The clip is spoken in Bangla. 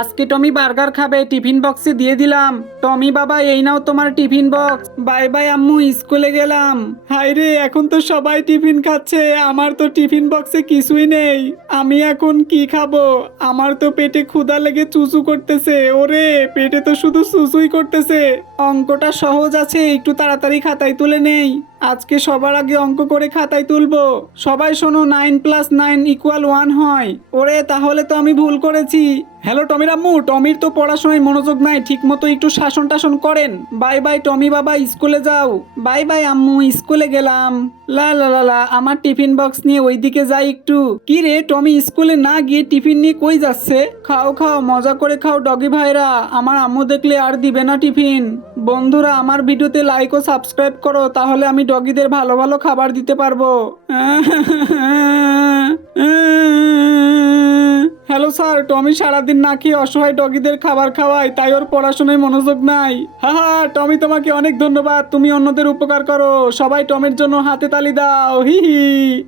আজকে টমি বার্গার খাবে, টিফিন বক্সে দিয়ে দিলাম। টমি বাবা, এই নাও তোমার টিফিন বক্স। বাই বাই আম্মু, স্কুলে গেলাম। হাই রে, এখন তো সবাই টিফিন খাচ্ছে, আমার তো টিফিন বক্সে কিছুই নেই। আমি এখন কি খাবো? আমার তো পেটে ক্ষুধা লেগে চুচু করতেছে। ওরে, পেটে তো শুধু চুচুই করতেছে। অঙ্কটা সহজ আছে, একটু তাড়াতাড়ি খাতায় তুলে নেই। আজকে সবার আগে অঙ্ক করে খাতায় তুলবো। সবাই শোনো, 9+9=1 হয়। ওরে, তাহলে তো আমি ভুল করেছি। হ্যালো টমির আম্মু, টমির তো পড়াশোনায় মনোযোগ নাই, ঠিক মতো একটু শাসন টাসন করেন। বাই বাই টমি বাবা, স্কুলে যাও। বাই বাই আম্মু, স্কুলে গেলাম। লা লা লা লা, আমার টিফিন বক্স নিয়ে ওইদিকে যাই একটু। কি রে, টমি স্কুলে না গিয়ে টিফিন নিয়ে কই যাচ্ছে? খাও খাও, মজা করে খাও ডগি ভাইরা, আমার আম্মু দেখলে আর দিবে না টিফিন। বন্ধুরা, আমার ভিডিওতে লাইক ও সাবস্ক্রাইব করো, তাহলে আমি ডগিদের ভালো ভালো খাবার দিতে পারবো। হ্যালো স্যার, টমি সারাদিন না খেয়ে অসহায় ডগিদের খাবার খাওয়ায়, তাই ওর পড়াশোনায় মনোযোগ নাই। হা হা, টমি তোমাকে অনেক ধন্যবাদ, তুমি অন্যদের উপকার করো। সবাই টমির জন্য হাতে তালি দাও, হি হি।